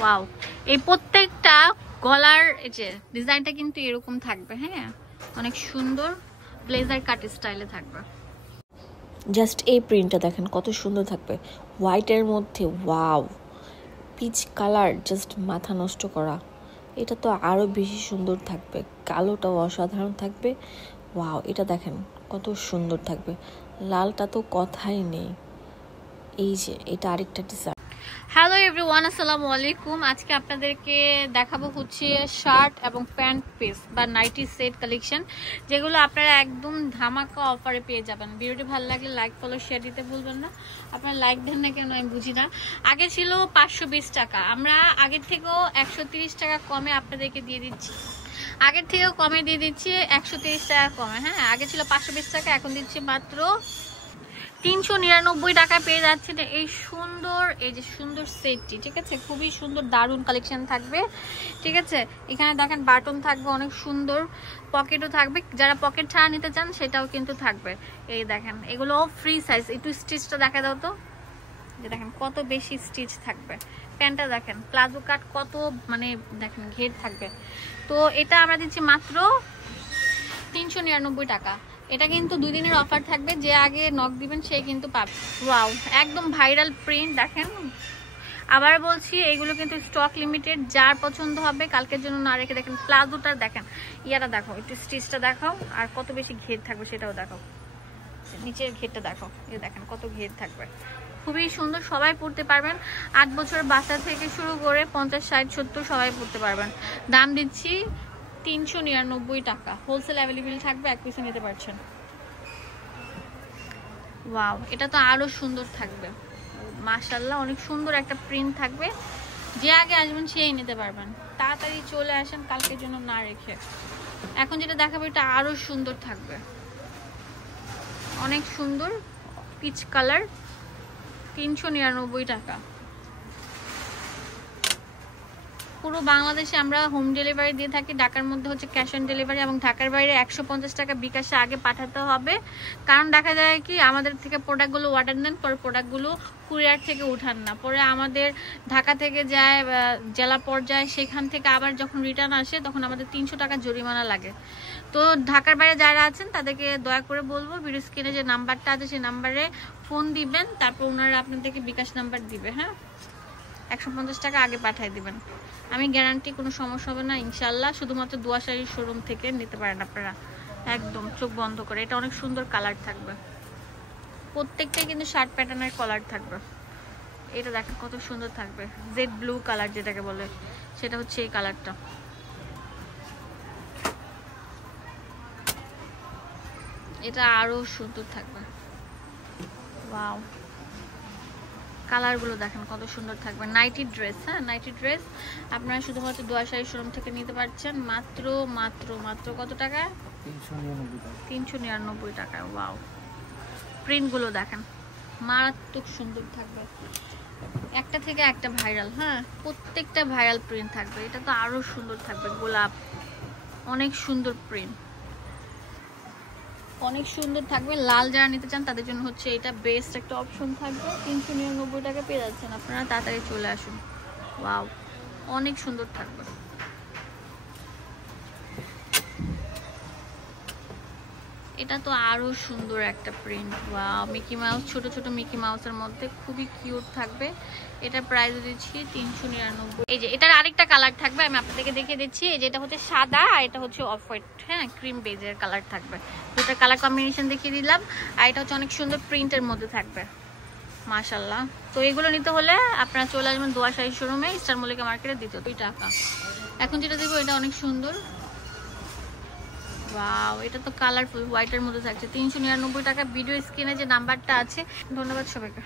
Wow, এই প্রত্যেকটা গলার এই যে ডিজাইনটা কিন্তু এরকম থাকবে। হ্যাঁ, অনেক সুন্দর ব্লেজার কাট স্টাইলে থাকবে। জাস্ট এই প্রিন্টটা দেখেন কত সুন্দর থাকবে, হোয়াইটের মধ্যে। ওয়াও, পিচ কালার, জাস্ট মাথা নষ্ট করা। এটা তো আরও বেশি সুন্দর থাকবে, কালোটাও অসাধারণ থাকবে। ওয়াও, এটা দেখেন কত সুন্দর থাকবে। লালটা তো কথাই নেই। এই যে এটা আরেকটা ডিজাইন। হ্যালো এভরিওয়ান, আসসালামু আলাইকুম। আজকে আপনাদেরকে দেখাবো হচ্ছে শার্ট এবং প্যান্ট পিস বা নাইটি সেট কালেকশন, যেগুলো আপনারা একদম ধামাকা অফারে পেয়ে যাবেন। ভিডিওটি ভালো লাগলে লাইক ফলো শেয়ার দিতে ভুলবেন না। আপনারা লাইক দেন না কেন আমি বুঝি না। আগে ছিল 520 টাকা, আমরা আগের থেকেও 130 টাকা কমে আপনাদেরকে দিয়ে দিচ্ছি। আগের থেকেও কমে দিয়ে দিচ্ছি 130 টাকা কমে। হ্যাঁ, আগে ছিল 520 টাকা, এখন দিচ্ছি মাত্র 399 টাকা পেয়ে যাচ্ছে এই সুন্দর, এই যে সুন্দর সেটটি। ঠিক আছে, খুবই সুন্দর দারুণ কালেকশন থাকবে। ঠিক আছে, এখানে দেখেন বাটন থাকবে, অনেক সুন্দর পকেটও থাকবে। যারা পকেট ছাড়া নিতে চান সেটাও কিন্তু থাকবে। এই দেখেন, এগুলো ফ্রি সাইজ। একটু স্টিচটা দেখা দাও তো, যে দেখেন কত বেশি স্টিচ থাকবে। প্যান্টটা দেখেন প্লাজো কাট, কত মানে দেখেন ঘের থাকবে। তো এটা আমরা দিচ্ছি মাত্র 399 টাকা। এটা কিন্তু 2 দিনের অফার থাকবে, যে আগে নক দিবেন সে কিন্তু পাবে। ওয়াও, একদম ভাইরাল প্রিন্ট দেখেন। আবার বলছি, এগুলো কিন্তু স্টক লিমিটেড, যার পছন্দ হবে কালকের জন্য না রেখে। দেখেন প্লাজোটা দেখেন, ইয়াটা দেখো, একটু স্টিচটা দেখাও, আর কত বেশি ঘের থাকবে সেটাও দেখাও। নিচের ঘেরটা দেখো, এই দেখেন কত ঘের থাকবে। খুবই সুন্দর, সবাই পড়তে পারবেন। 8 বছর বাচ্চা থেকে শুরু করে 50, 60, 70 সবাই পড়তে পারবেন। দাম দিচ্ছি 399 টাকা। হোলসেল অ্যাভেলেবেল থাকবে, এক পিসে নিতে পারছেন। ওয়াও, এটা তো আরো সুন্দর থাকবে। মাশাআল্লাহ, অনেক সুন্দর একটা প্রিন্ট থাকবে। যে আগে আসবেন সেই নিতে পারবেন। তাড়াতাড়ি চলে আসেন কালকের জন্য না রেখে। এখন যেটা দেখাবো এটা আরো সুন্দর থাকবে, অনেক সুন্দর পিচ কালার। 399 টাকা। পুরো বাংলাদেশে আমরা হোম ডেলিভারি দিয়ে থাকি। ঢাকার মধ্যে হচ্ছে ক্যাশ অন ডেলিভারি, এবং ঢাকার বাইরে 150 টাকা বিকাশে আগে পাঠাতে হবে। কারণ দেখা যায় কি, আমাদের থেকে প্রোডাক্টগুলো অর্ডার দেন, পরে প্রোডাক্টগুলো কুরিয়ার থেকে উঠান না, পরে আমাদের ঢাকা থেকে যায় জেলা পর্যায়ে, সেখান থেকে আবার যখন রিটার্ন আসে তখন আমাদের 300 টাকা জরিমানা লাগে। তো ঢাকার বাইরে যারা আছেন তাদেরকে দয়া করে বলবো, ভিডিও স্ক্রিনে যে নাম্বারটা আছে সেই নাম্বারে ফোন দিবেন, তারপর ওনারা আপনাদেরকে বিকাশ নাম্বার দিবে। হ্যাঁ, 150 টাকা আগে পাঠিয়ে দিবেন। আমি গ্যারান্টি কোনো সমস্যা হবে না ইনশাল্লাহ। শুধুমাত্র দোয়াশাড়ির শোরুম থেকে নিতে পারেন আপনারা, একদম চোখ বন্ধ করে। এটা অনেক সুন্দর কালার থাকবে, প্রত্যেকটাই কিন্তু শার্ট প্যাটার্নের কালার থাকবে। এটা দেখেন কত সুন্দর থাকবে, জেড ব্লু কালার যেটাকে বলে, সেটা হচ্ছে এই কালারটা। এটা আরো সুন্দর থাকবে। ওয়াও, কালারগুলো দেখেন কত সুন্দর থাকবে। নাইটি ড্রেস, হ্যাঁ নাইটি ড্রেস আপনারা শুধুমাত্র দোয়াশাড়ি শোরুম থেকে নিতে পারছেন মাত্র মাত্র মাত্র কত টাকা? 399 টাকায়। ওয়াও, প্রিন্টগুলো দেখেন মারাত্মক সুন্দর থাকবে, একটা থেকে একটা ভাইরাল। হ্যাঁ, প্রত্যেকটা ভাইরাল প্রিন্ট থাকবে। এটা তো আরো সুন্দর থাকবে, গোলাপ, অনেক সুন্দর প্রিন্ট, অনেক সুন্দর থাকবে। লাল যারা নিতে চান তাদের জন্য হচ্ছে এটা বেস্ট একটা অপশন থাকবে। 399 টাকা পেয়ে যাচ্ছেন আপনারা, তাড়াতাড়ি চলে আসুন। ওয়াও, অনেক সুন্দর থাকবে। এটা তো আরো সুন্দর একটা প্রিন্ট। ওয়াও, মিকি মাউস, ছোট ছোট মিকি মাউসের মধ্যে খুবই কিউট থাকবে। এটা প্রাইস দিচ্ছি 399। এই যে এটার আরেকটা কালার থাকবে, আমি আপনাদেরকে দেখিয়ে দিচ্ছি। এই যে এটা হচ্ছে সাদা, আর এটা হচ্ছে অফ হোয়াইট। হ্যাঁ, ক্রিম বেজের কালার থাকবে। দুটার কালার কম্বিনেশন দেখিয়ে দিলাম। আর এটা হচ্ছে অনেক সুন্দর প্রিন্টের মধ্যে থাকবে, মাশাআল্লাহ। তো এগুলো নিতে হলে আপনারা চলে আসবেন দোয়াশাড়ি শোরুমে, স্টার মল্লিকা মার্কেটে, 2 টাকা। এখন যেটা দেবো এটা অনেক সুন্দর। ওয়াও, এটা তো কালারফুল হোয়াইটের মধ্যে থাকছে। 399 টাকা। ভিডিও স্ক্রিনে যে নাম্বারটা আছে। ধন্যবাদ সবাইকে।